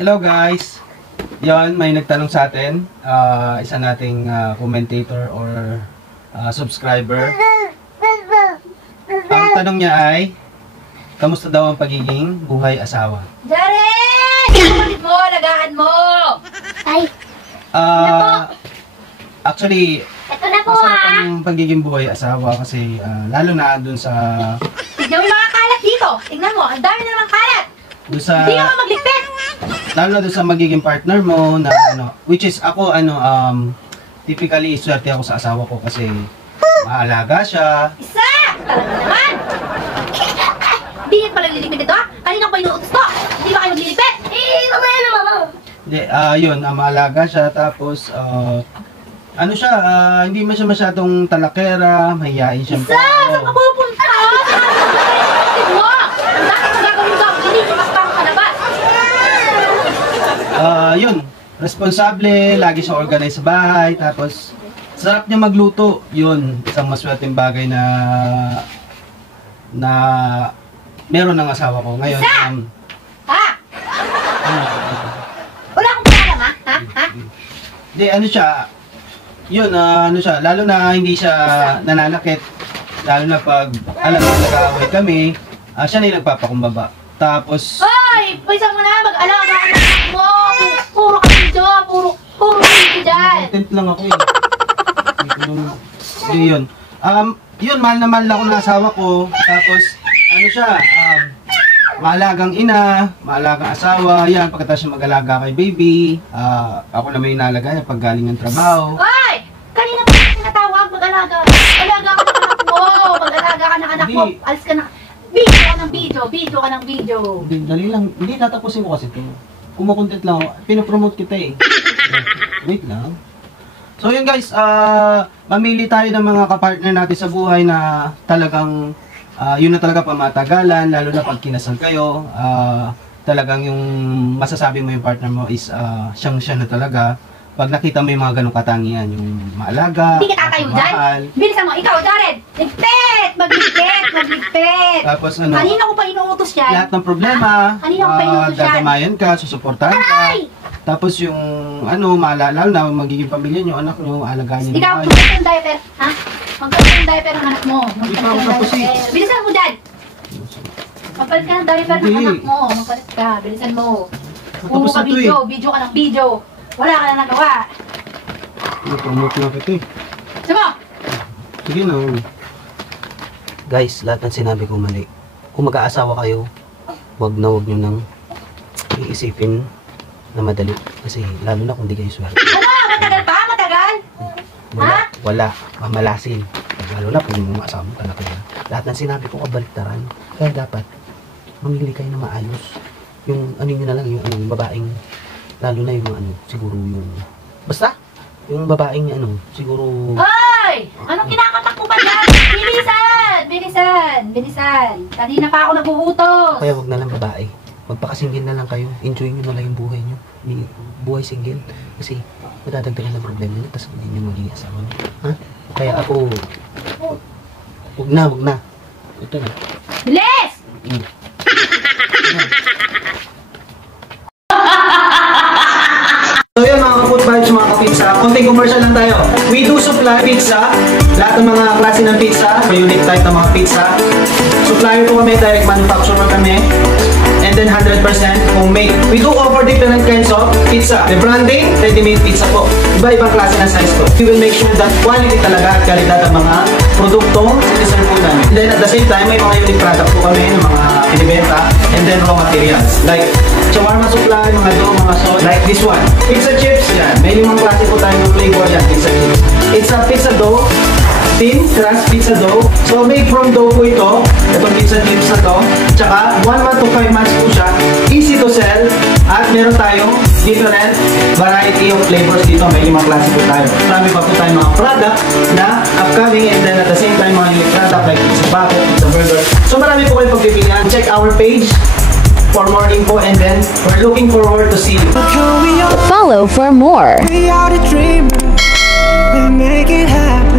Hello guys! Yon, may nagtanong sa atin, isa nating commentator or subscriber. Ang tanong niya ay, kamusta daw ang pagiging buhay asawa? Jared! Kapatid mo, lagaan mo! Ay! Actually, ito na po masarap ang pagiging buhay asawa kasi lalo na dun sa... Tignan mo yung mga kalat dito! Tignan mo, ang dami na naman kalat! Dun sa... Hindi ako magligpit! Lalo na dun sa magiging partner mo na which is ako typically swerte ako sa asawa ko kasi maalaga siya. Isa! Talaga naman! Hindi pala liligpit ito ha? Kanina ko inuutos to! Hindi ba kayo magliligpit? Mamaya na mama! Hindi, yun, maalaga siya tapos hindi man siya masyadong talakera, mahihain siya. Isa! Saan ka pupunta? Kapatid mo! Ang dami na gagawin ko! Hindi ko mas pang kalabas! Yun, responsable, lagi siya organized sa bahay, tapos sarap niya magluto. Yun, isang maswerteng bagay na meron ng asawa ko. Ngayon, Ha? Wala akong paalam ha? Ha? Hindi, yun, lalo na hindi siya nananakit, lalo na pag alam mo nag-aaway kami, siya na yung nagpapakumbaba. Tapos, Hoy! Pwesa mo na, mag-alaga ka na mo! Puro ka dito, puro ka dyan! content lang ako eh. Hindi yun. Yun, mahal na mahal ako ng asawa ko. Tapos, maalagang ina, maalagang asawa. Yan, pagkatapos siya mag-alaga kay baby. Ako na may inalaga niya pag galing ng trabaho. Hoy! Kanina mo tinatawag, mag-alaga. Alaga ka ng anak mo! Mag-alaga ka ng anak mo! Alis ka na. Video ka ng video! Hindi, dali lang. Hindi, tatapusin ko kasi ito. Kumukontent lang ako. Pinopromote kita eh. Wait lang. So yun guys, mamili tayo ng mga kapartner natin sa buhay na talagang yun na talaga pamatagalan, lalo na pag kinasal kayo. Talagang yung masasabi mo yung partner mo is siyang-siya na talaga. Pag nakita mo yung mga ganong katangian, yung maalaga, hindi ka tatayo dyan. Bilisan mo, ikaw Jared! Ligpit! Magligpit! Tapos kanina ko pa inuutos yan. Lahat ng problema, gagamayan ka, susuportahan ka. Tapos yung maalala na magiging pamilya nyo, anak nyo, alagaan nyo. Ikaw, magkalit ng diaper, ha? Magkalit ng diaper ng anak mo. Bilisan mo, Dad! Magpalit ka ng diaper ng anak mo. Magpalit ka, bilisan mo. Puro ka video ka ng video. Wala ka na nagawa. Promote na kita eh. Sama! Sige na. Guys, lahat ng sinabi ko mali. Kung mag-aasawa kayo, wag nyo nang iisipin na madali. Kasi lalo na kung di kayo swerte. Matagal pa? Matagal? Wala. Mamalasin. Lalo na kung yung maasawa mo talaga yan. Lahat ng sinabi ko kabaliktaran. Kaya dapat, mamili kayo na maayos. Yung nyo na lang, yung babaeng, lalo na yung siguro yung, basta, yung babaeng siguro... Hoy! Anong kinakatak mo ba dyan? Bilisan! Kanina pa ako nagbubutos. Kaya wag na lang babae. Magpakasinggil na lang kayo. Enjoy nyo na lang yung buhay nyo. Buhay single. Kasi madadagdagan ng problema nyo. Tapos hindi nyo magiging asawa nyo. Ha? Kaya ako... Wag na. Ito na. Bilis! So yun mga ka-food vibes, mga ka-pizza. Konting commercial lang tayo. We do supply pizza. Lahat ng mga klase ng pizza. May unique type ng mga pizza. Supplier po kami, direct manufacturer kami. And then 100% homemade. We do offer different kinds of pizza. The branding, ready-made pizza po. Iba-ibang klase ng size po. We will make sure that quality talaga at kalidad ng mga produktong siniserve po namin. And then at the same time, may mga unique product po kami ng mga binibenta. And then raw materials. Like shawarma supply, mga dough, mga sauce. Like this one. Pizza chips, yan. May limang klase po tayo ng flavor yan. Pizza chips. It's a pizza dough. Thin crust pizza dough. So made from dough po ito. Itong pizza chips na to. Tsaka 1 month to 5 months po siya. Easy to sell. At meron tayong different variety of flavors dito. May limang klase po tayo. Marami pa po tayong mga product na upcoming, and then at the same time mga unique product like pizza bucket, pizza burger. So marami po kayong pagpipilian. Check our page for more info, and then we're looking forward to see you. Follow for more. We are the dreamers, we make it happen.